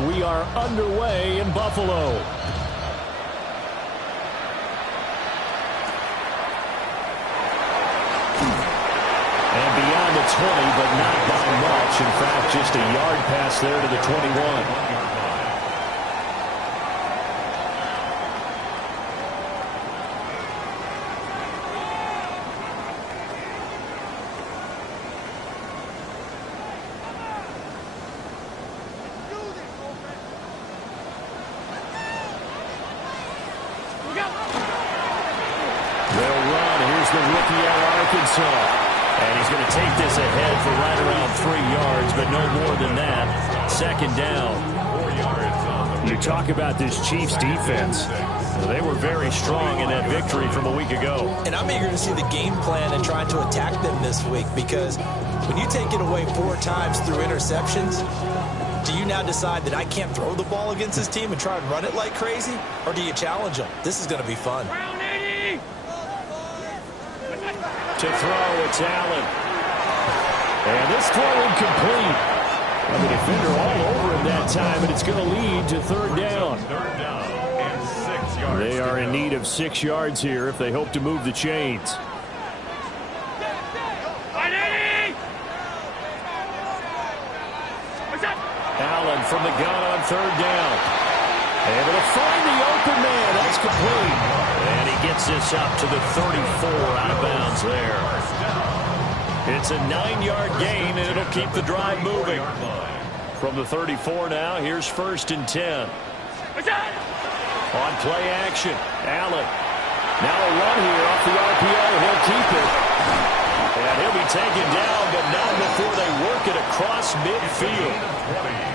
And we are underway in Buffalo. And beyond the 20, but not by much. In fact, just a yard pass there to the 21. And he's going to take this ahead for right around 3 yards, but no more than that. Second down. 4 yards. You talk about this Chiefs defense. They were very strong in that victory from a week ago. And I'm eager to see the game plan and trying to attack them this week, because when you take it away 4 times through interceptions, do you now decide that I can't throw the ball against this team and try and run it like crazy? Or do you challenge them? This is going to be fun. To throw, it's Allen. And this throw incomplete. The defender all over him that time, and it's going to lead to third down. And 6 yards. They are in need of 6 yards here if they hope to move the chains. Allen from the gun on third down. Able to find the open man. That's complete. And he gets this up to the 34 out of bounds there. It's a 9-yard gain, and it'll keep the drive moving. From the 34 now, here's 1st and 10. On play action, Allen. Now a run here off the RPO. He'll keep it. And he'll be taken down, but not before they work it across midfield.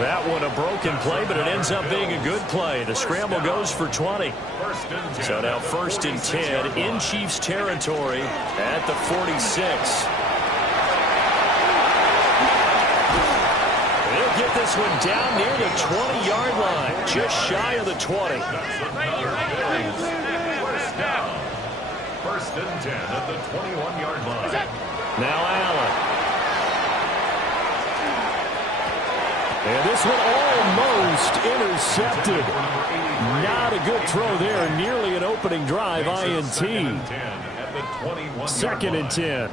That one a broken play, but it ends up being a good play. The scramble goes for 20. So now 1st and 10 in Chiefs territory at the 46. They'll get this one down near the 20-yard line, just shy of the 20. First and 10 at the 21-yard line. Now Allen. And this one almost intercepted. Not a good throw there. Nearly an opening drive, INT. 2nd and 10.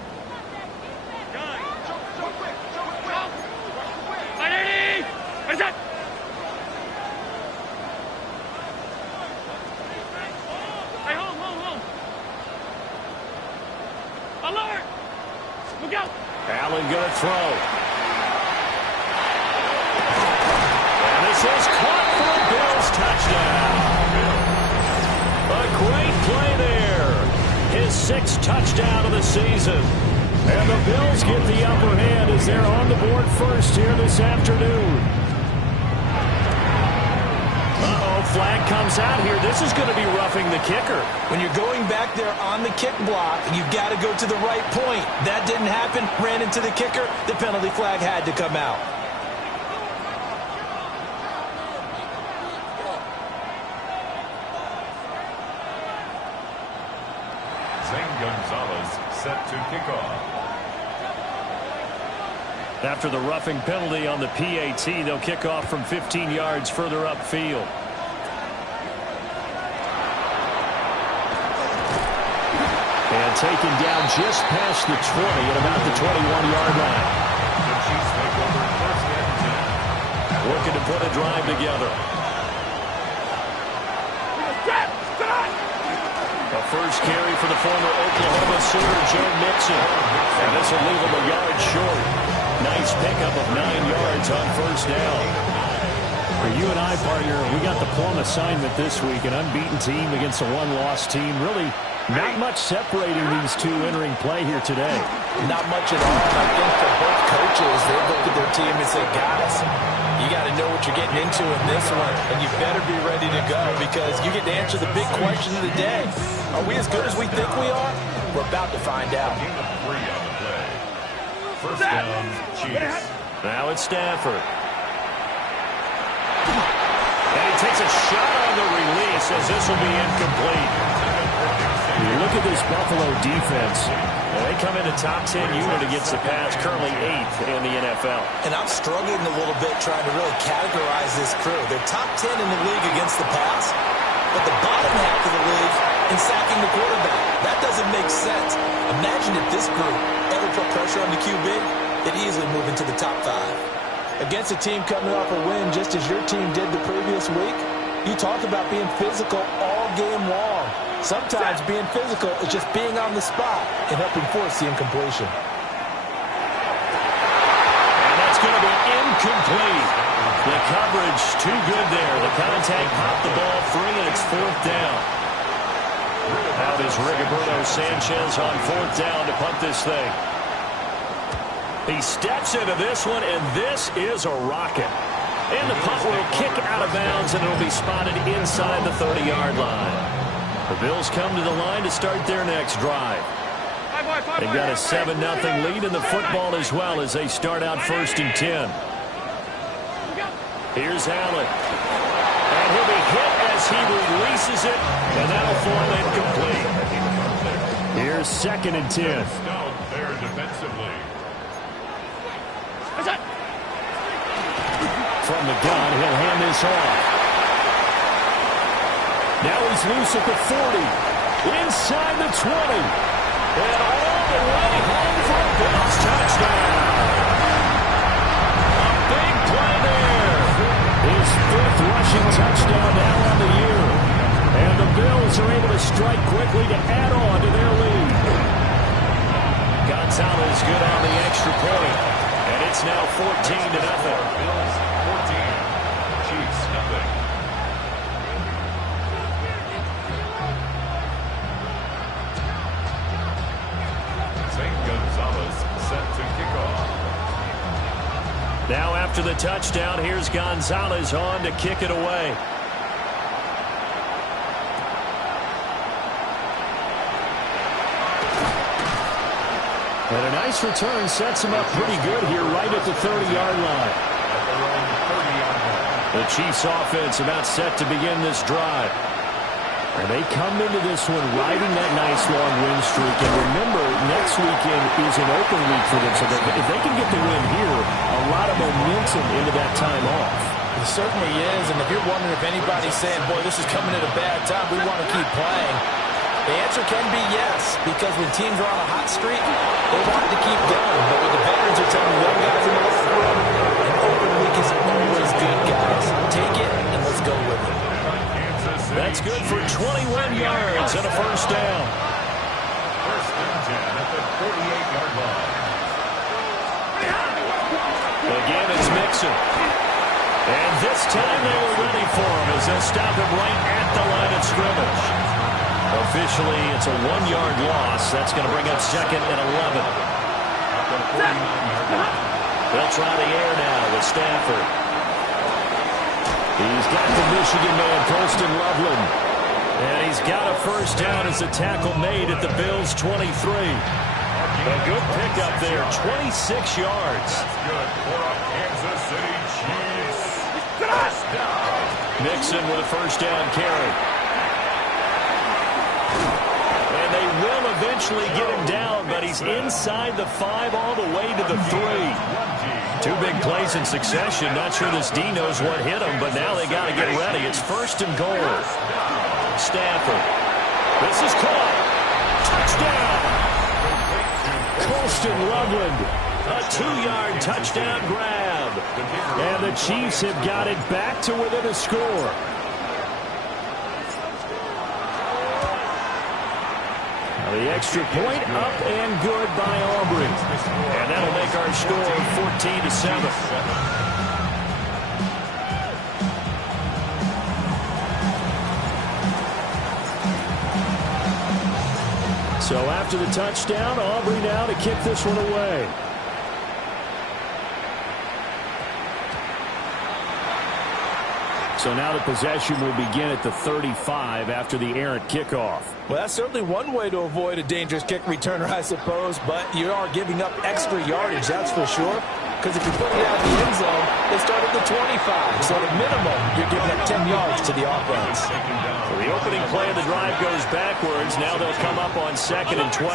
Allen going to throw. And this is caught for a Bills touchdown. A great play there. His 6th touchdown of the season. And the Bills get the upper hand as they're on the board first here this afternoon. Flag comes out here. This is going to be roughing the kicker. When you're going back there on the kick block, you've got to go to the right point. That didn't happen. Ran into the kicker. The penalty flag had to come out. Zane Gonzalez set to kick off. After the roughing penalty on the PAT, they'll kick off from 15 yards further upfield. And taken down just past the 20 at about the 21-yard line. The Chiefs take over 1st and 10. Looking to put a drive together. A first carry for the former Oklahoma Sooner, Joe Mixon. And this will leave him a yard short. Nice pickup of 9 yards on 1st down. For you and I, partner, we got the plum assignment this week. An unbeaten team against a one-loss team. Really not much separating these two entering play here today. Not much at all. I think for both coaches, they look at their team and say, guys, you got to know what you're getting into in this one, and you better be ready to go because you get to answer the big question of the day. Are we as good as we think we are? We're about to find out. 3 on the play. 1st down, Chiefs. Now it's Stafford. And he takes a shot on the release as this will be incomplete. He looks look at this Buffalo defense. They come in a top 10 unit against the pass, currently 8th in the NFL. And I'm struggling a little bit trying to really categorize this crew. They're top 10 in the league against the pass, but the bottom half of the league in sacking the quarterback. That doesn't make sense. Imagine if this group ever put pressure on the QB, they'd easily move into the top 5. Against a team coming off a win just as your team did the previous week, you talk about being physical all game long. Sometimes being physical is just being on the spot and helping force the incompletion. And that's going to be incomplete. The coverage too good there. The contact popped the ball free, and it's 4th down. Out is Rigoberto Sanchez on 4th down to punt this thing. He steps into this one, and this is a rocket. And the punt will kick out of bounds, and it'll be spotted inside the 30-yard line. The Bills come to the line to start their next drive. They've got a 7-0 lead in the football as well as they start out 1st and 10. Here's Allen. And he'll be hit as he releases it, and that'll fall incomplete. Here's 2nd and 10. Down there defensively. From the gun, he'll hand this off. Now he's loose at the 40. Inside the 20. And all the way home for a Bills touchdown. A big play there. His 5th rushing touchdown now on the year. And the Bills are able to strike quickly to add on to their lead. Gonzalez good on the extra point. And it's now 14-0. Bills 14. Chiefs nothing. St. Gonzalez set to kick off. Now after the touchdown, here's Gonzalez on to kick it away. And a nice return sets him up pretty good here right at the 30-yard line. At their own 30-yard line. The Chiefs offense about set to begin this drive. And they come into this one riding that nice long win streak. And remember, next weekend is an open week for them. So if they can get the win here, a lot of momentum into that time off. It certainly is, and if you're wondering if anybody's saying, boy, this is coming at a bad time, we want to keep playing, the answer can be yes, because when teams are on a hot streak, they want to keep going. But what the veterans are telling young guys in the locker room, an open week is always good, guys. Take it, and let's go with it. That's good for 21 yards and a 1st down. 1st and 10 at the 48-yard line. Again, it's Mixon. And this time they were ready for him as they'll stop him right at the line of scrimmage. Officially, it's a 1-yard loss. That's going to bring up 2nd and 11. At the 49-yard line. They'll try the air now with Stafford. He's got the Michigan man, Colston Loveland. And he's got a 1st down as a tackle made at the Bills' 23. A good pickup there, 26 yards. That's good for a Kansas City Chiefs. 1st down. Nixon with a 1st down carry. And they will eventually get him down, but he's inside the 5 all the way to the 3. 2 big plays in succession. Not sure this D knows what hit him, but now they got to get ready. It's 1st and goal. Stafford. This is caught. Touchdown. Colston Loveland. A 2-yard touchdown grab. And the Chiefs have got it back to within a score. The extra point up and good by Aubrey. And that'll make our score 14-7. So after the touchdown, Aubrey now to kick this one away. So now the possession will begin at the 35 after the errant kickoff. Well, that's certainly one way to avoid a dangerous kick returner, I suppose, but you are giving up extra yardage, that's for sure. Because if you put it out in the end zone, they start at the 25. So at minimum, you're giving up 10 yards to the offense. So the opening play of the drive goes backwards. Now they'll come up on 2nd and 12.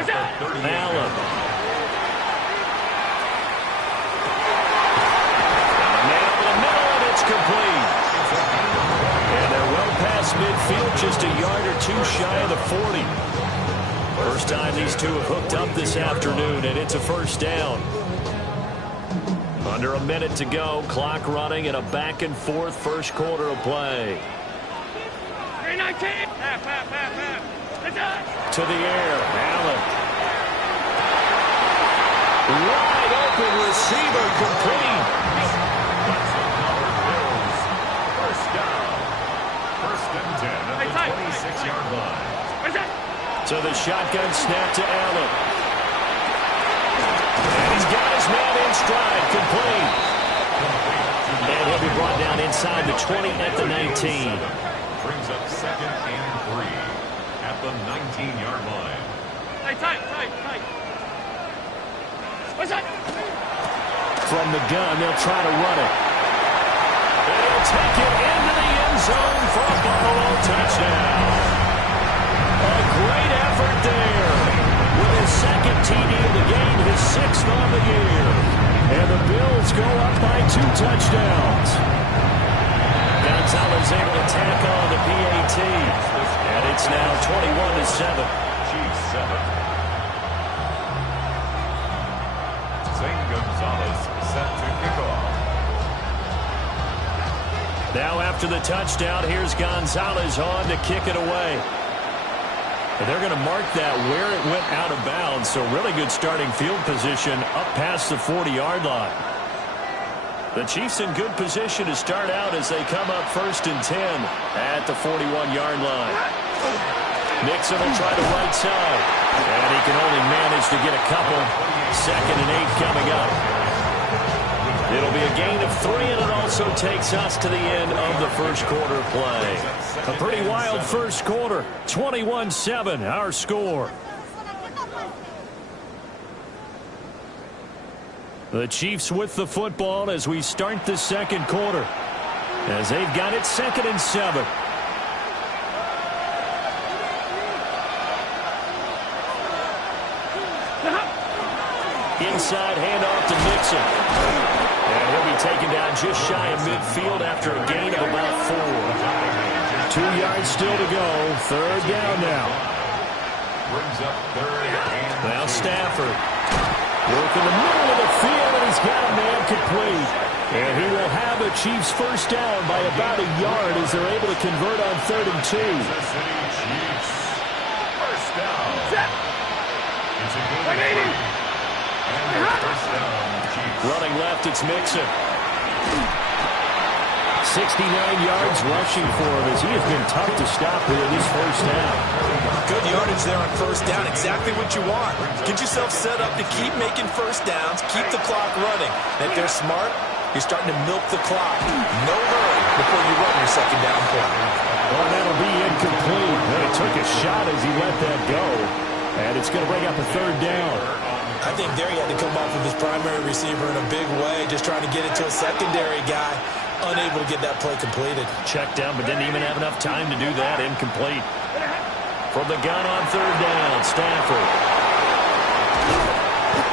Allen. Man over the middle, and it's complete. And they're well past midfield, just a yard or two shy of the 40. First time these two have hooked up this afternoon, and it's a first down. Under a minute to go, clock running, and a back-and-forth first quarter of play. To the air, Allen. Wide open receiver, complete. First down. 1st and 10 at the 26-yard line. So the shotgun snap to Allen. And he's got his man in stride, complete. And he'll be brought down inside the 20 at the 19. Brings up 2nd and 3 at the 19-yard line. Tight. What's that? From the gun, they'll try to run it. And he'll take it into the end zone for a Buffalo touchdown. A great effort there. With his 2nd TD of the game, his 6th on the year. And the Bills go up by 2 touchdowns. Gonzalez able to tack on the PAT. And it's now 21-7. Chiefs 7. Zane Gonzalez set to kick off. Now after the touchdown, here's Gonzalez on to kick it away. And they're going to mark that where it went out of bounds. So really good starting field position up past the 40-yard line. The Chiefs in good position to start out as they come up 1st and 10 at the 41-yard line. Nixon will try the right side. And he can only manage to get a couple. 2nd and 8 coming up. It'll be a gain of 3, and it also takes us to the end of the first quarter play. A pretty wild first quarter. 21-7, our score. The Chiefs with the football as we start the second quarter. As they've got it 2nd and 7. Inside handoff to Nixon. And he'll be taken down just shy of midfield after a gain of about 4. 2 yards still to go. 3rd down now. Brings up 3rd and Now Stafford. Work in the middle of the field, and he's got a man complete. And he will have a Chiefs first down by about a yard as they're able to convert on 3rd and 2. Kansas City Chiefs. First down. It's a good play. And first down, Chiefs. Running left, it's Mixon. 69 yards rushing for him as he has been tough to stop here in this first down. Good yardage there on first down. Exactly what you want. Get yourself set up to keep making first downs, keep the clock running. And if they're smart, you're starting to milk the clock. No hurry before you run your second down play. Well, that'll be incomplete. And he took a shot as he let that go. And it's going to bring up a 3rd down. I think there he had to come off of his primary receiver in a big way, just trying to get it to a secondary guy. Unable to get that play completed. Checked down, but didn't even have enough time to do that. Incomplete. From the gun on 3rd down, Stafford.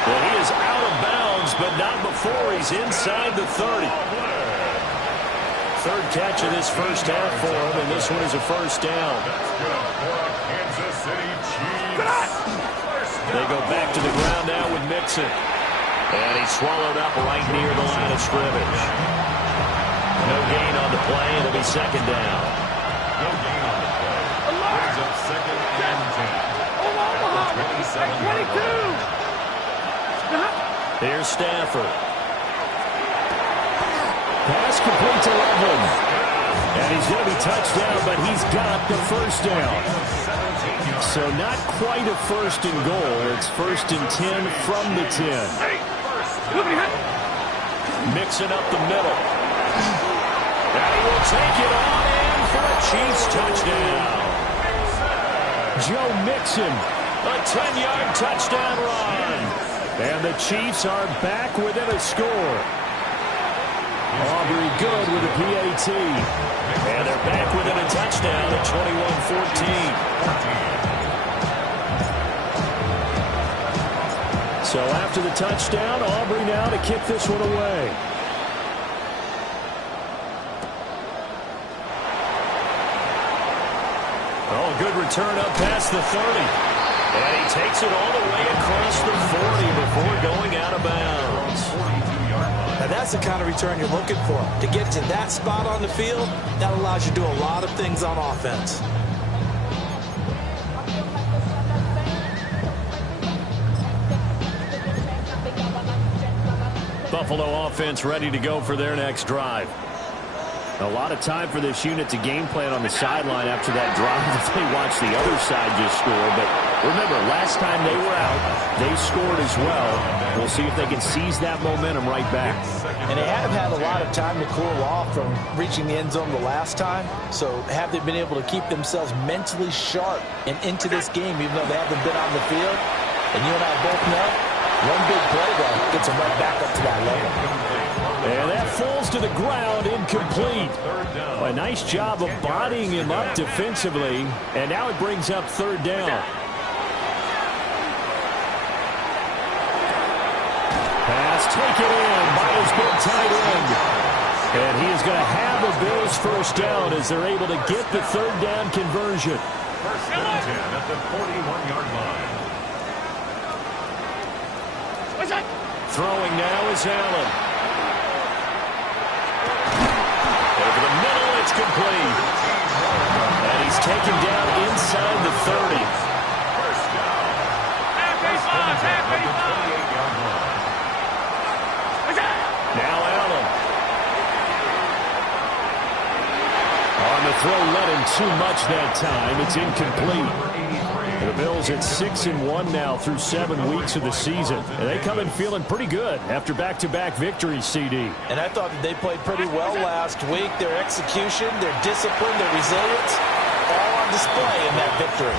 Well, he is out of bounds, but not before he's inside the 30. 3rd catch of this first half for him, and this one is a first down. That's good for a Kansas City Chiefs. They go back to the ground now with Mixon. And he's swallowed up right near the line of scrimmage. No gain on the play. It'll be 2nd down. No gain on the play. Brings up 2nd and 10. 27. Here's Stafford. Pass complete to Levin. And he's going to be touched down, but he's got the first down. So not quite a 1st and goal. It's 1st and 10 from the 10. Mixing up the middle. And he will take it on in for a Chiefs touchdown. Joe Mixon, a 10-yard touchdown run. And the Chiefs are back within a score. Aubrey good with a PAT. And they're back within a touchdown at 21-14. So after the touchdown, Aubrey now to kick this one away. Oh, good return up past the 30. And he takes it all the way across the 40 before going out of bounds. Now that's the kind of return you're looking for. To get to that spot on the field, that allows you to do a lot of things on offense. Buffalo offense ready to go for their next drive. A lot of time for this unit to game plan on the sideline after that drive that they watched the other side just score. But remember, last time they were out, they scored as well. We'll see if they can seize that momentum right back. And they have had a lot of time to cool off from reaching the end zone the last time. So have they been able to keep themselves mentally sharp and into this game, even though they haven't been on the field? And you and I both know, one big play, though, gets them right back up to that level. And that falls to the ground, incomplete. A nice job of bodying him up defensively. And now it brings up third down. Pass taken in by his big tight end. And he is going to have the Bills first down as they're able to get the third down conversion. First and 10 at the 41-yard line. Throwing now is Allen. Over the middle, it's complete. And he's taken down inside the 30. First down. First and 10 at the 28-yard line. Now Allen. On the throw, led him too much that time. It's incomplete. The Bills at 6-1 now through 7 weeks of the season. And they come in feeling pretty good after back-to-back victories, CD. And I thought that they played pretty well last week. Their execution, their discipline, their resilience, all on display in that victory.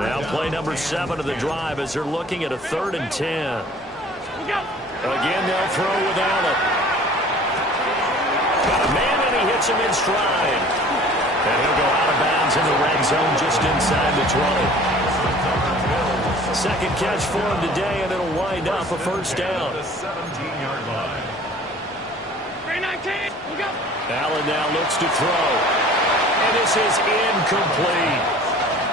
Now play number 7 of the drive as they're looking at a 3rd and 10. Again, they'll throw with Allen. Got a man, and he hits him in stride. And he'll go out of bounds in the red zone just inside the 20. Second catch for him today, and it'll wind up a first down. The 17-yard line. Allen now looks to throw. And this is incomplete.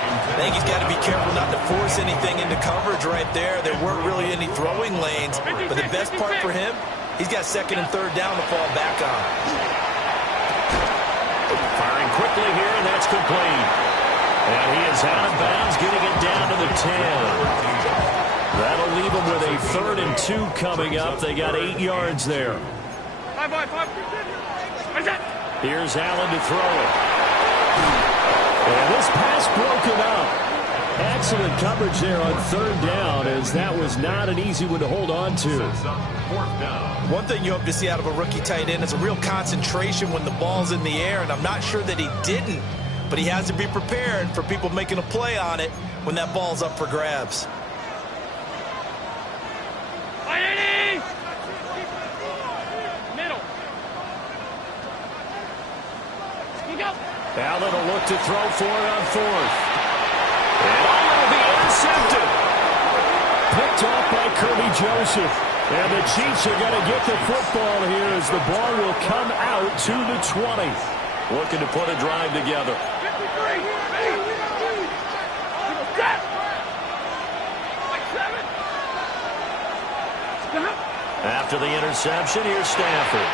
I think he's got to be careful not to force anything into coverage right there. There weren't really any throwing lanes. But the best part for him, he's got 2nd and 3rd down to fall back on. Firing quickly here, and that's complete. And he is out of bounds, getting it down to the 10. That'll leave him with a 3rd and 2 coming up. They got 8 yards there. Here's Allen to throw it. And this pass broken up. Excellent coverage there on 3rd down, as that was not an easy one to hold on to. One thing you hope to see out of a rookie tight end is a real concentration when the ball's in the air, and I'm not sure that he didn't, but he has to be prepared for people making a play on it when that ball's up for grabs. Allen will look to throw for it on 4th. And will be intercepted. Picked off by Kirby Joseph. And the Chiefs are going to get the football here as the ball will come out to the 20. Looking to put a drive together. After the interception, here's Stafford.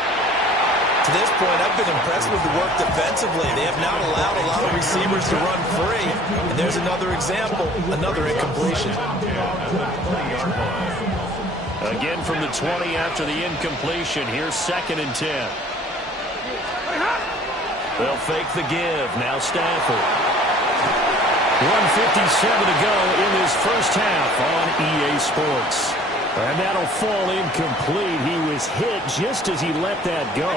To this point, I've been impressed with the work defensively. They have not allowed a lot of receivers to run free. And there's another example, another incompletion. Again from the 20 after the incompletion. Here's 2nd and 10. They'll fake the give. Now Stafford. 1:57 to go in this first half on EA Sports. And that'll fall incomplete. He was hit just as he let that go.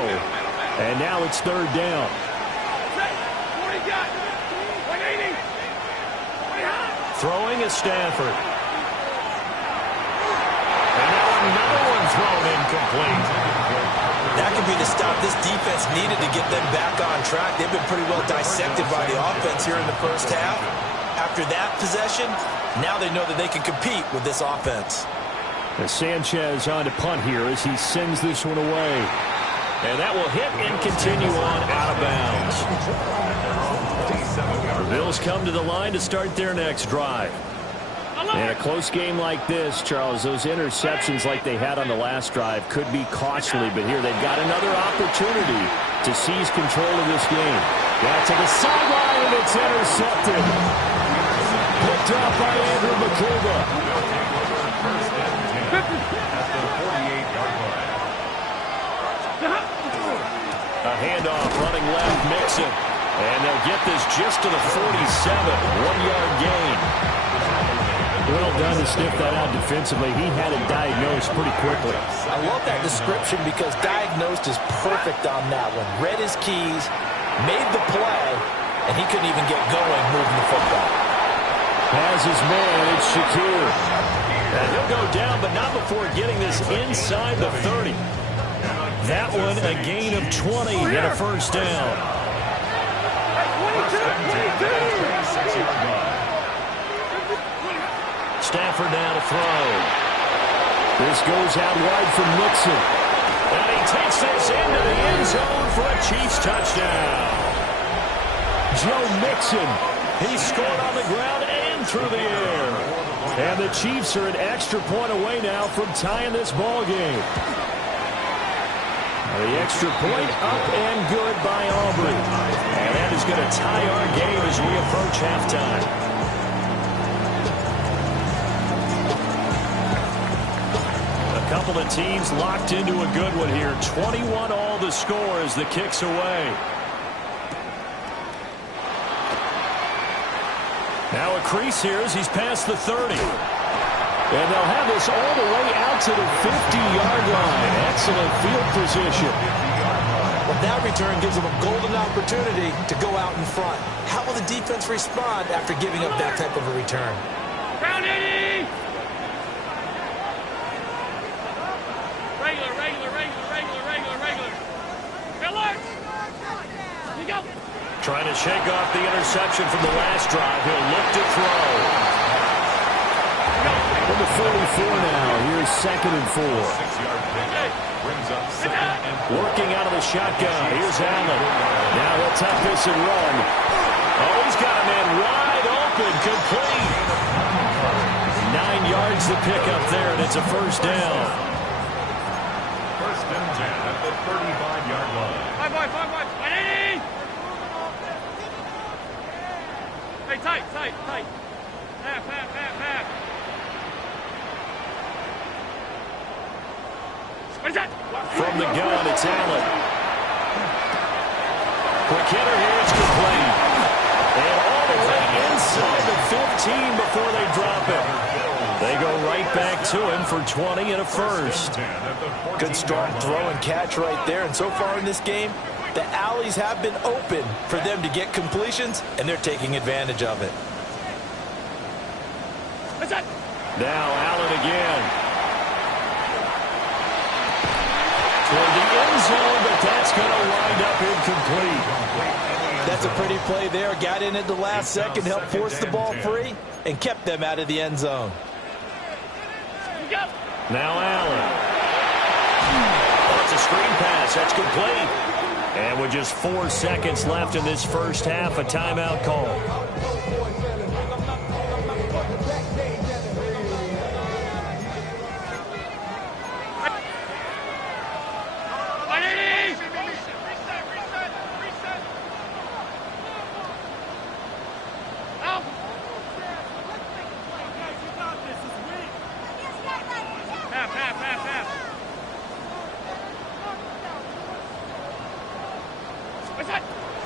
And now it's 3rd down. Throwing is Stafford. And now another one thrown incomplete. That could be the stop this defense needed to get them back on track. They've been pretty well dissected by the offense here in the first half. After that possession, now they know that they can compete with this offense. As Sanchez on to punt here as he sends this one away. And that will hit and continue on out of bounds. The Bills come to the line to start their next drive. In a close game like this, Charles, those interceptions like they had on the last drive could be costly, but here they've got another opportunity to seize control of this game. Back to the sideline, and it's intercepted. Picked off by Andrew McCouba. A handoff running left, Mixon. And they'll get this just to the 47. 1-yard gain. Well done to sniff that out defensively. He had it diagnosed pretty quickly. I love that description because diagnosed is perfect on that one. Read his keys, made the play, and he couldn't even get going moving the football. Has his man, it's Shakir. And he'll go down, but not before getting this inside the 30. That one a gain of 20 and a first down. Stafford now to throw. This goes out wide from Mixon. And he takes this into the end zone for a Chiefs touchdown. Joe Mixon. He scored on the ground and through the air. And the Chiefs are an extra point away now from tying this ball game. The extra point up and good by Aubrey. And that is going to tie our game as we approach halftime. A couple of teams locked into a good one here. 21 all the score as the kick's away. Now a crease here as he's past the 30. And they'll have this all the way out to the 50-yard line. Excellent field position. Well, that return gives them a golden opportunity to go out in front. How will the defense respond after giving up that type of a return? Round 80! Regular. Miller! You go! Trying to shake off the interception from the last drive. He'll look to throw. From the 44 now, here's 2nd and 4. 6-yard pickup brings up 2nd and 4. Working out of the shotgun. Here's Allen. Now he'll tuck this and run. Oh, he's got a man wide open, complete. 9 yards to pick up there, and it's a first down. 1st and 10 at the 35-yard line. 5-5. 180! Hey, tight. Half. From the gun, it's Allen. Quick hitter here, it's complete. And all the way inside the 15 before they drop it. They go right back to him for 20 and a first. Good strong throw and catch right there. And so far in this game, the alleys have been open for them to get completions, and they're taking advantage of it. Now Allen again. Toward the end zone, but that's going to wind up incomplete. That's a pretty play there. Got in at the last second, helped force the ball free, and kept them out of the end zone. Now Allen. It's a screen pass. That's complete. And with just 4 seconds left in this first half, a timeout call.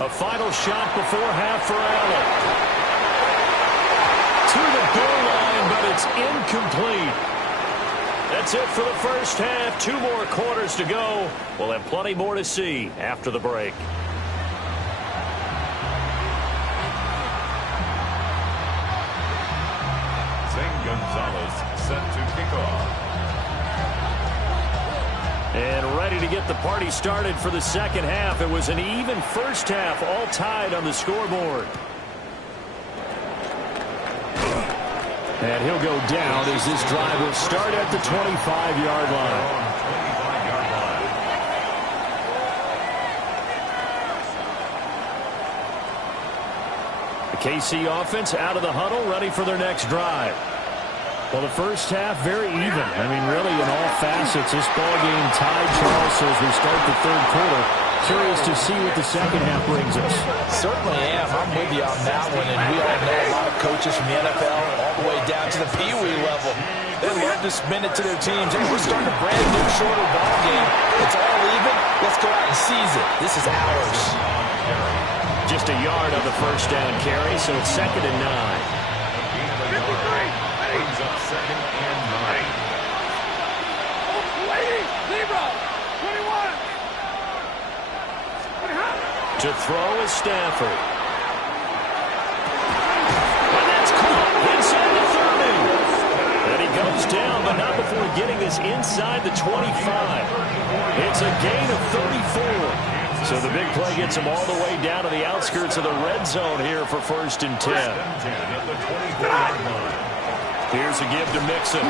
A final shot before half for Allen. To the goal line, but it's incomplete. That's it for the first half. 2 more quarters to go. We'll have plenty more to see after the break. And ready to get the party started for the second half. It was an even first half, all tied on the scoreboard. And he'll go down as this drive will start at the 25-yard line. The KC offense out of the huddle, ready for their next drive. Well, the first half, very even. I mean, really, in all facets, this ballgame tied, Charles, so as we start the third quarter. Curious to see what the second half brings us. Certainly am. I'm with you on that one. And we all know a lot of coaches from the NFL all the way down to the Pee-wee level. They love to spin it to their teams. Hey, we're starting a brand new, shorter ball game. It's all even. Let's go out and seize it. This is ours. Just a yard on the first down carry, so it's 2nd and 9. 53. Brings up 2nd and 9. Libra. 21. To throw is Stafford. And that's caught inside the 30. And he goes down, but not before getting this inside the 25. It's a gain of 34. So the big play gets him all the way down to the outskirts of the red zone here for 1st and 10. Here's a give to Mixon. 104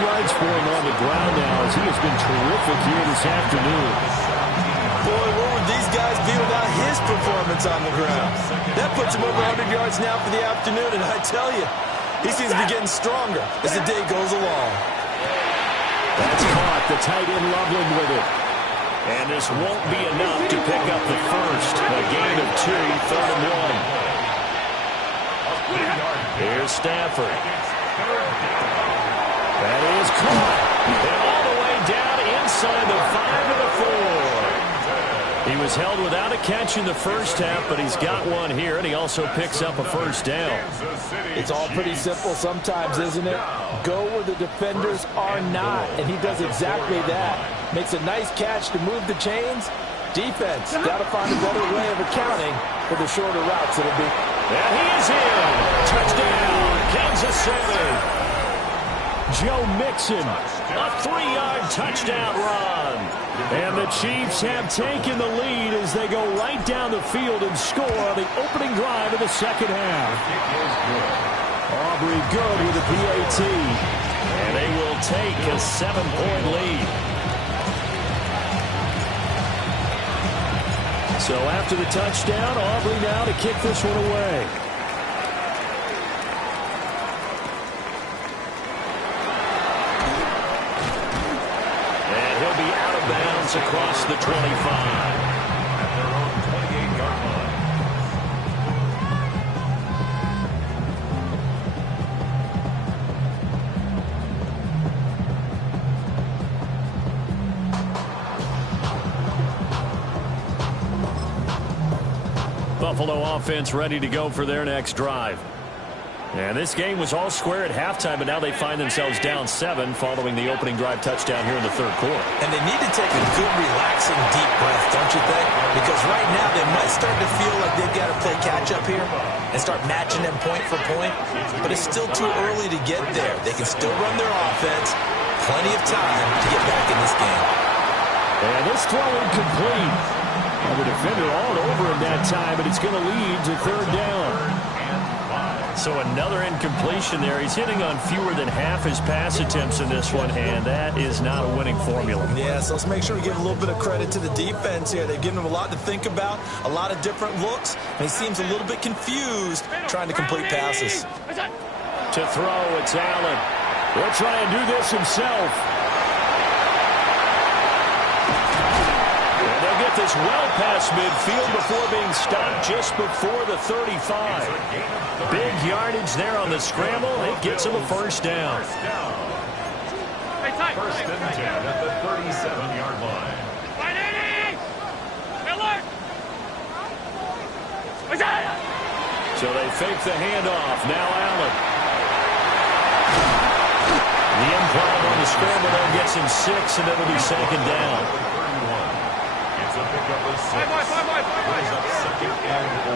yards for him on the ground now as he has been terrific here this afternoon. Boy, where would these guys be without his performance on the ground? That puts him over 100 yards now for the afternoon, and I tell you, he seems to be getting stronger as the day goes along. That's caught. The tight end Loveland with it. And this won't be enough to pick up the first. A gain of 2, 3rd and 1. Here's Stafford. That is caught. And all the way down inside the 5 to the 4. He was held without a catch in the first half, but he's got one here, and he also picks up a first down. It's all pretty simple sometimes, isn't it? Go where the defenders are not, and he does exactly that. Makes a nice catch to move the chains. Defense, got to find a better way of accounting for the shorter routes it'll be. And he is in. Touchdown, Kansas City. Joe Mixon, a 3-yard touchdown run. And the Chiefs have taken the lead as they go right down the field and score on the opening drive of the second half. Aubrey good with a PAT. And they will take a 7-point lead. So after the touchdown, Aubrey now to kick this one away. And he'll be out of bounds across the 25. At their own 28-yard line. Buffalo offense ready to go for their next drive. And this game was all square at halftime, but now they find themselves down 7 following the opening drive touchdown here in the third quarter. And they need to take a good, relaxing, deep breath, don't you think? Because right now they might start to feel like they've got to play catch-up here and start matching them point for point. But it's still too early to get there. They can still run their offense. Plenty of time to get back in this game. And this throw incomplete. Well, the defender all over him that time, but it's going to lead to 3rd down. So another incompletion there. He's hitting on fewer than half his pass attempts in this one, and that is not a winning formula. Yeah, so let's make sure we give a little bit of credit to the defense here. They've given him a lot to think about, a lot of different looks, and he seems a little bit confused trying to complete passes. To throw, it's Allen. He'll try and do this himself. Get this well past midfield before being stopped just before the 35. Big yardage there on the scramble. It gets him a first down. First and 10 at the 37-yard line. So they fake the handoff. Now Allen. The improv on the scramble there gets him 6, and it'll be 2nd down. It's a pickup of 6. Brings up 2nd and 4.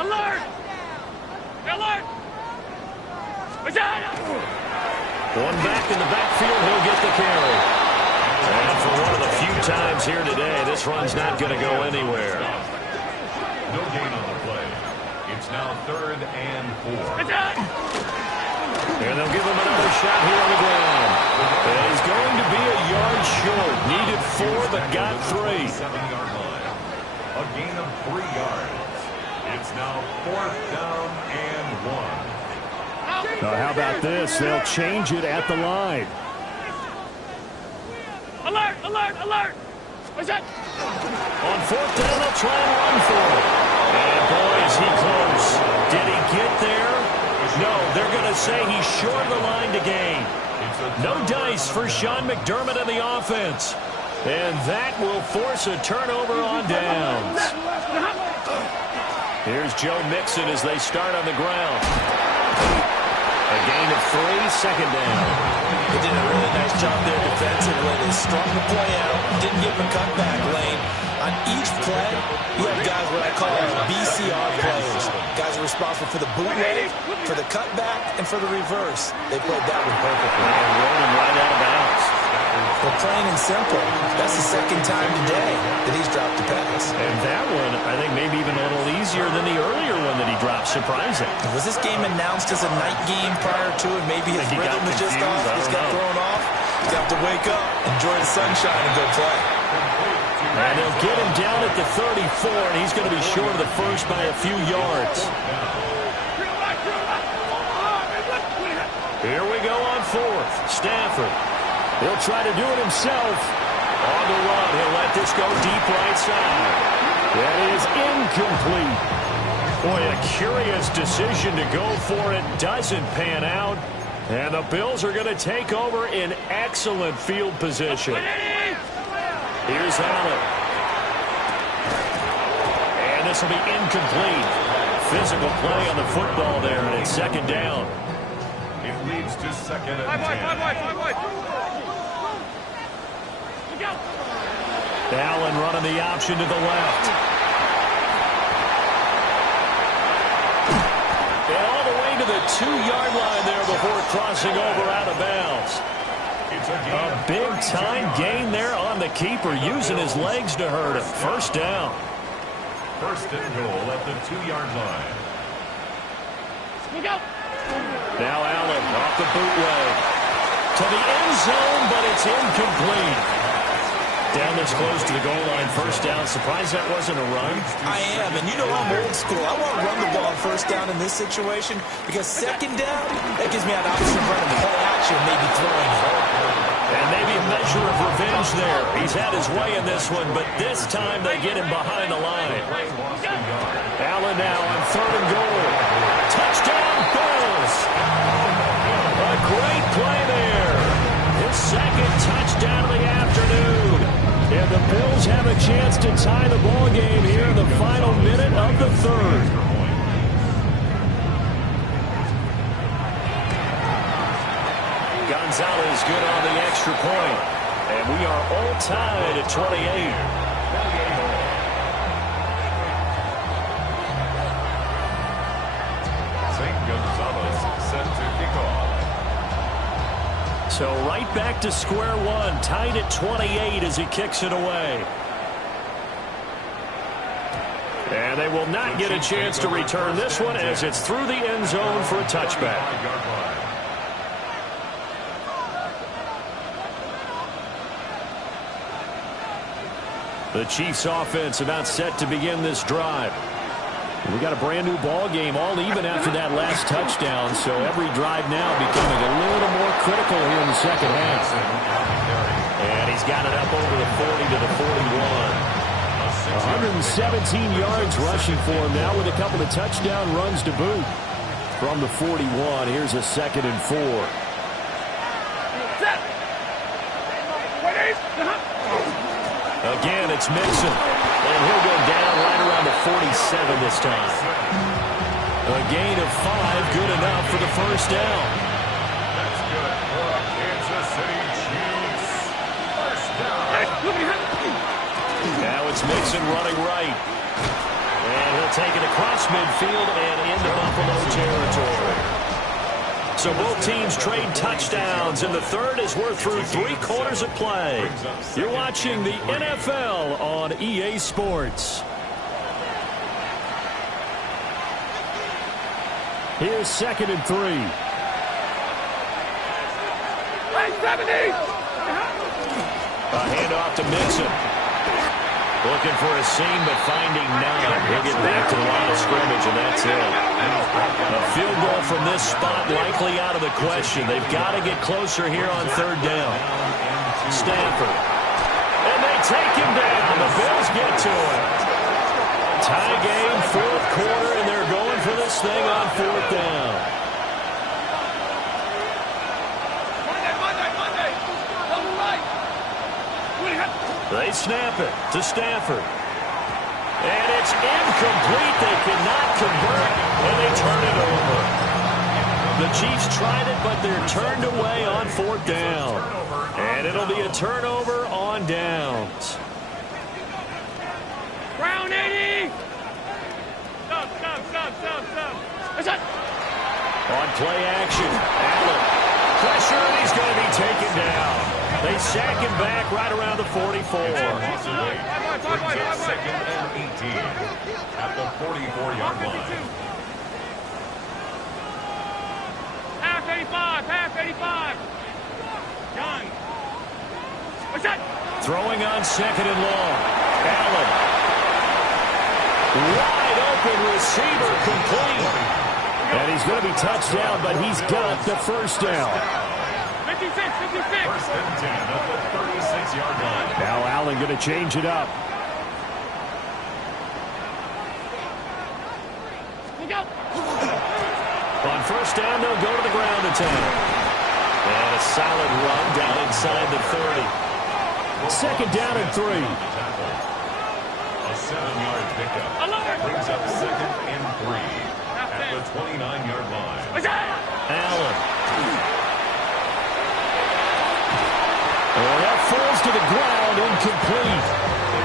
Alert! Alert! One back in the backfield, he'll get the carry. And for one of the few times here today, this run's not going to go anywhere. No gain on the play. It's now 3rd and 4. And they'll give him another shot here on the ground. And he's going to be a yard short. Needed 4, but got 3. 7-yard line. A gain of 3 yards. It's now 4th down and 1. How about this? They'll change it at the line. Alert! Alert! Alert! What's that? On 4th down, they'll try and run for it. And boy, is he close. Did he get there? No, they're going to say he's short of the line to gain. No dice for Sean McDermott and the offense. And that will force a turnover on downs. Here's Joe Mixon as they start on the ground. A gain of 3, 2nd down. They did a really nice job there defensively. They strung the play out, didn't give him a cutback lane. On each play, you have guys what I call BCR players. Guys are responsible for the bootleg, for the cutback, and for the reverse. They played that one perfectly. And rolling right out of bounds. Well, plain and simple, that's the 2nd time today that he's dropped a pass. And that one, I think, maybe even a little easier than the earlier one that he dropped. Surprising. Was this game announced as a night game prior to it? Maybe his rhythm was just off. He's got thrown off. He's got to wake up, enjoy the sunshine, and go play. And they'll get him down at the 34, and he's going to be short of the first by a few yards. Here we go on 4th. Stafford. He'll try to do it himself. On the run, he'll let this go deep right side. That is incomplete. Boy, a curious decision to go for it. Doesn't pan out. And the Bills are going to take over in excellent field position. Here's Allen. And this will be incomplete. Physical play on the football there, and it's 2nd down. It leads to 2nd and 10. Allen running the option to the left. And all the way to the 2-yard line there before crossing over out of bounds. A big-time gain there on the keeper, using his legs to hurt him. 1st down. 1st and goal at the 2-yard line. Now Allen off the bootleg. To the end zone, but it's incomplete. Down this close to the goal line, 1st down. Surprised that wasn't a run? I am, and you know I'm old school. I want to run the ball on 1st down in this situation because 2nd down, that gives me an option of running the play action, maybe throwing it. And maybe a measure of revenge there. He's had his way in this one, but this time they get him behind the line. Allen now on 3rd and goal. Touchdown, Bills! A great play there. His 2nd touchdown of the afternoon. And the Bills have a chance to tie the ball game here in the final minute of the 3rd. Gonzalez good on the extra point. And we are all tied at 28. St. Gonzalez set to kick off. So right back to square one, tied at 28 as he kicks it away. And they will not get a chance to return this one as it's through the end zone for a touchback. The Chiefs offense about set to begin this drive. We got a brand new ball game, all even after that last touchdown, so every drive now becoming a little more critical here in the 2nd half. And he's got it up over the 40 to the 41. 117 yards rushing for him now with a couple of touchdown runs to boot. From the 41, here's a 2nd and 4. Again, it's Mixon. And he'll go down right around the 47 this time. A gain of 5, good enough for the 1st down. That's good for Kansas City Chiefs. 1st down. Now it's Mixon running right. And he'll take it across midfield and into Buffalo territory. So both teams trade touchdowns, and the third as we're through 3 quarters of play. You're watching the NFL on EA Sports. Here's 2nd and 3. Hey, 70! A handoff to Mixon. Looking for a seam, but finding none. He'll get back to the line of scrimmage, and that's it. A field goal from this spot likely out of the question. They've got to get closer here on 3rd down. Stafford. And they take him down. The Bills get to it. Tie game, 4th quarter, and they're going for this thing on 4th down. Monday. Double right. They snap it to Stafford. And it's incomplete. They cannot convert, and they turn it over. The Chiefs tried it, but they're turned away on 4th down. And it'll be a turnover on downs. Brown 80! Stop. What's that? On play action, Allen. Pressure, and he's going to be taken down. They sack him back right around the 44. 2nd and 18 at the 44-yard line. Half 85. Young. What's that? Throwing on 2nd and long. Allen. Wide open receiver, complete. And he's going to be touched down, but he's got the 1st down. 56. 1st and 10 at the 36-yard line. Now Allen going to change it up. Look out. On 1st down, they'll go to the ground attack. And a solid run down inside the 30. 2nd down and 3. A 7-yard pickup. Brings up 2nd and 3 at the 29-yard line. What's that? Allen. And that falls to the ground, incomplete.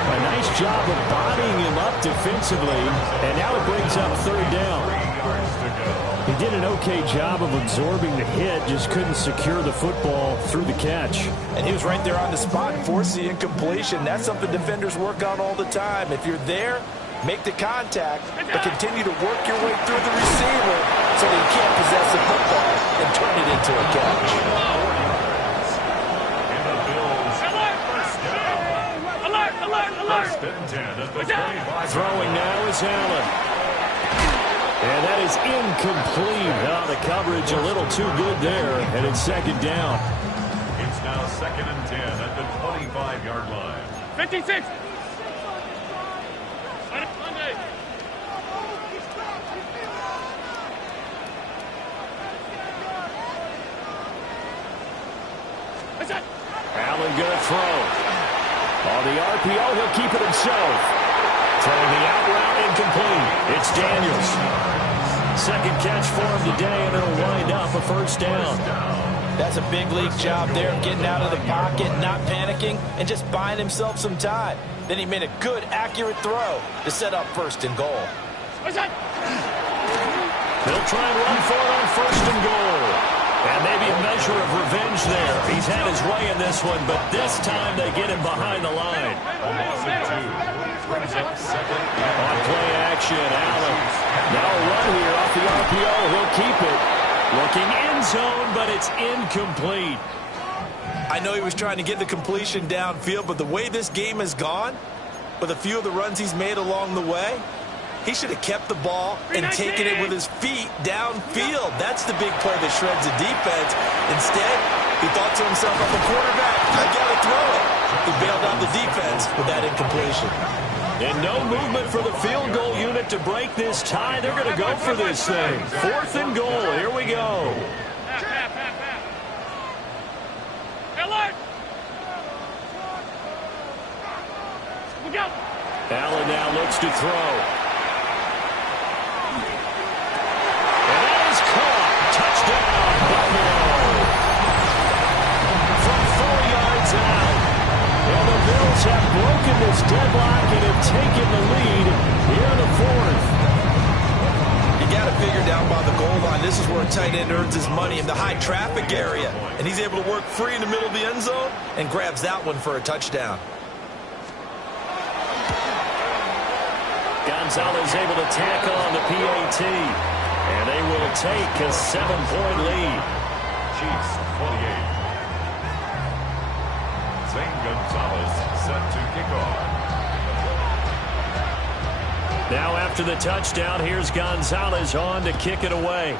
A nice job of bodying him up defensively, and now it brings up 3rd down. 3 yards to go. He did an okay job of absorbing the hit, just couldn't secure the football through the catch. And he was right there on the spot and forced the incompletion. That's something defenders work on all the time. If you're there, make the contact, but continue to work your way through the receiver so that you can't possess the football and turn it into a catch. Alert! 1st and 10 at the 25. Throwing now is Allen. And that is incomplete. Now the coverage a little too good there, and it's 2nd down. It's now 2nd and 10 at the 25-yard line. 56. Monday. What's that? Allen going to throw. On the RPO, he'll keep it himself. Throwing the out route, incomplete. It's Daniels. 2nd catch for him today, and it'll wind up a 1st down. That's a big league job there, getting out of the pocket, not panicking, and just buying himself some time. Then he made a good, accurate throw to set up 1st and goal. What's that? They'll try and run for it on 1st and goal. And maybe a measure of revenge there. He's had his way in this one, but this time they get him behind the line. A loss of 2. Brings up 2nd and On play action, Allen. Now a run here off the RPO. He'll keep it. Looking end zone, but it's incomplete. I know he was trying to get the completion downfield, but the way this game has gone, with a few of the runs he's made along the way, he should have kept the ball and taken it with his feet downfield. That's the big play that shreds the defense. Instead, he thought to himself, I'm a quarterback, I got to throw it. He bailed out the defense with that incompletion. And no movement for the field goal unit to break this tie. They're going to go for this thing. 4th and goal. Here we go. Half. Alert! Look out! Allen now looks to throw. And that is caught. Touchdown, Buffalo. From 4 yards out. And the Bills have broken this deadlock and have taken the lead here in the 4th. You got got it figured down by the goal line. This is where a tight end earns his money in the high traffic area. And he's able to work free in the middle of the end zone and grabs that one for a touchdown. Gonzalez able to tack on the PAT. And they will take a 7-point lead. Chiefs 48. Zane Gonzalez set to kick off. Now after the touchdown, here's Gonzalez on to kick it away.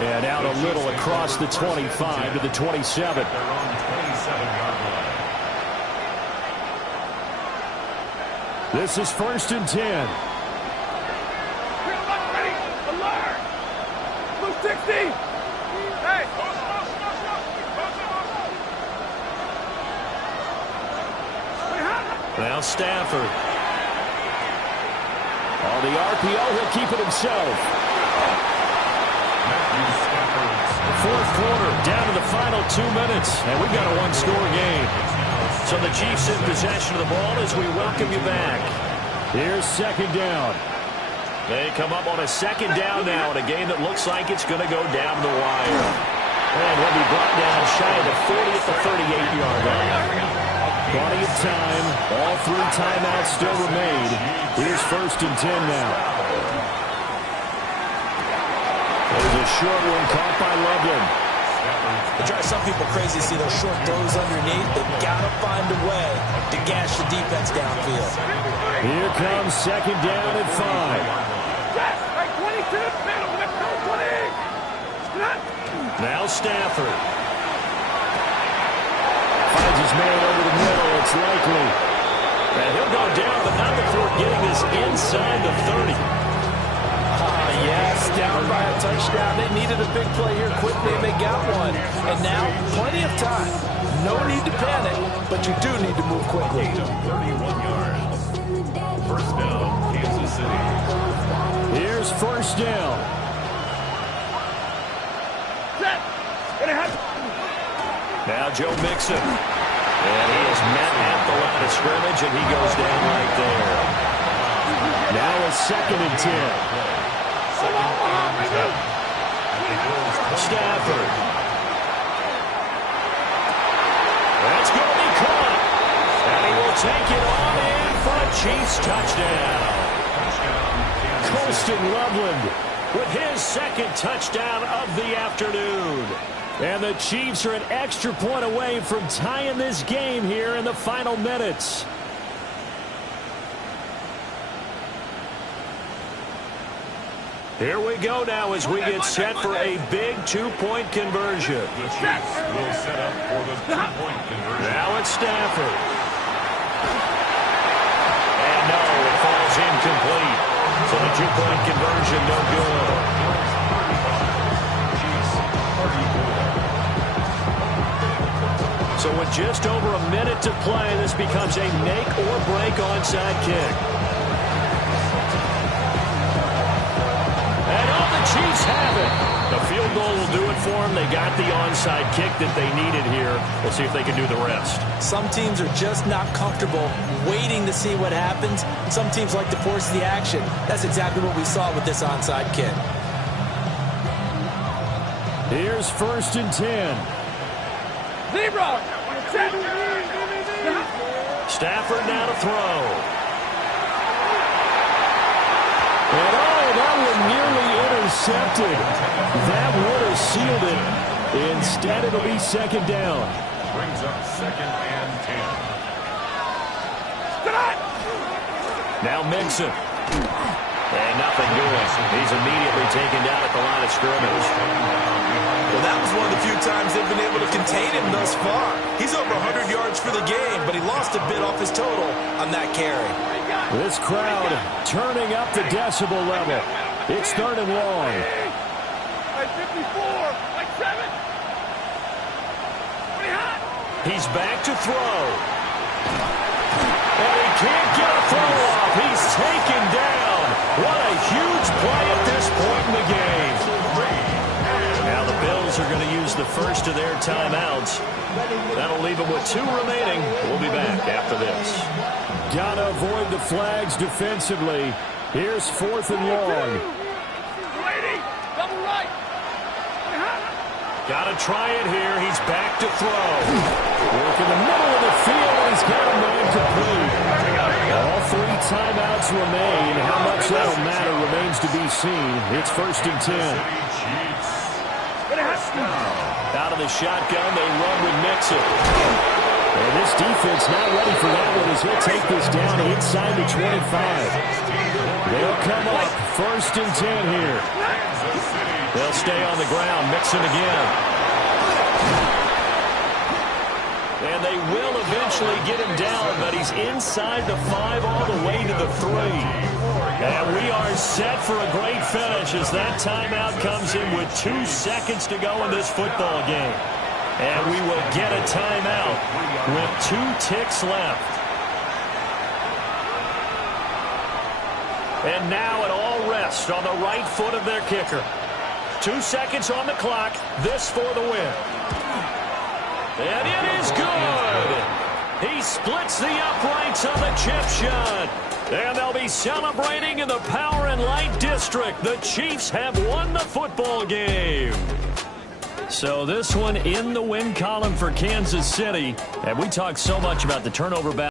And out a little across the 25 to the 27. They're on 27-yard line. This is 1st and 10. Ready. Alert. Blue 60. Hey. Now Stafford. On the RPO, he'll keep it himself. Fourth quarter, down to the final 2 minutes, and we've got a one-score game. So the Chiefs in possession of the ball as we welcome you back. Here's 2nd down. They come up on a 2nd down now in a game that looks like it's going to go down the wire. And he'll be brought down shy of the 40 at the 38-yard line. Plenty of time. All 3 timeouts still remain. Here's 1st and 10 now. There's a short one caught by Loveland. It drives some people crazy to see those short throws underneath. They've got to find a way to gash the defense downfield. Here comes 2nd down at 5. Now Stafford. Finds his man over the middle. It's likely. And he'll go down, but not before getting this inside the 30. Yes, down by a touchdown. They needed a big play here quickly, and they got one. And now, plenty of time. No need to panic, but you do need to move quickly. 31 yards. First down, Kansas City. Here's 1st down. Now Joe Mixon. And he is met at the line of scrimmage, and he goes down right there. Now a 2nd and 10. Stafford. That's going to be caught. And he will take it on in for a Chiefs touchdown. Colston Loveland with his 2nd touchdown of the afternoon. And the Chiefs are an extra point away from tying this game here in the final minutes. Here we go now as we get set for a big 2-point conversion. The Chiefs will set up for the 2-point conversion. Now it's Stafford. And no, it falls incomplete. So the 2-point conversion no good. So with just over a minute to play, this becomes a make-or-break onside kick. And all the Chiefs have it. The field goal will do it for them. They got the onside kick that they needed here. We'll see if they can do the rest. Some teams are just not comfortable waiting to see what happens. Some teams like to force the action. That's exactly what we saw with this onside kick. Here's 1st and 10. Zebra! Stafford now to throw. And that one nearly intercepted. That would have sealed it. Instead, it'll be 2nd down. Brings up 2nd and 10. Now Mixon. And nothing doing. He's immediately taken down at the line of scrimmage. Well, that was one of the few times they've been able to contain him thus far. He's over 100 yards for the game, but he lost a bit off his total on that carry. This crowd turning up the decibel level. It's 3rd and long. 54, like 7. He's back to throw. And he can't get a throw off. He's taken down. What a huge play at this point in the game. Now the Bills are going to use the first of their timeouts. That'll leave them with 2 remaining. We'll be back after this. Gotta avoid the flags defensively. Here's 4th and long. Double right. Got to try it here. He's back to throw. Work in the middle of the field, and he's got a man complete. All 3 timeouts remain. How much that'll matter remains to be seen. It's 1st and 10. Out of the shotgun, they run with Mixon. And this defense not ready for that one as he'll take this down inside the 25. They'll come up 1st and 10 here. They'll stay on the ground. Mixon again. And they will eventually get him down, but he's inside the 5 all the way to the 3. And we are set for a great finish as that timeout comes in with 2 seconds to go in this football game. And we will get a timeout with 2 ticks left. And now it all rests on the right foot of their kicker. 2 seconds on the clock. This for the win. And it is good. He splits the uprights on the chip shot. And they'll be celebrating in the Power and Light District. The Chiefs have won the football game. So this one in the win column for Kansas City. And we talked so much about the turnover battle.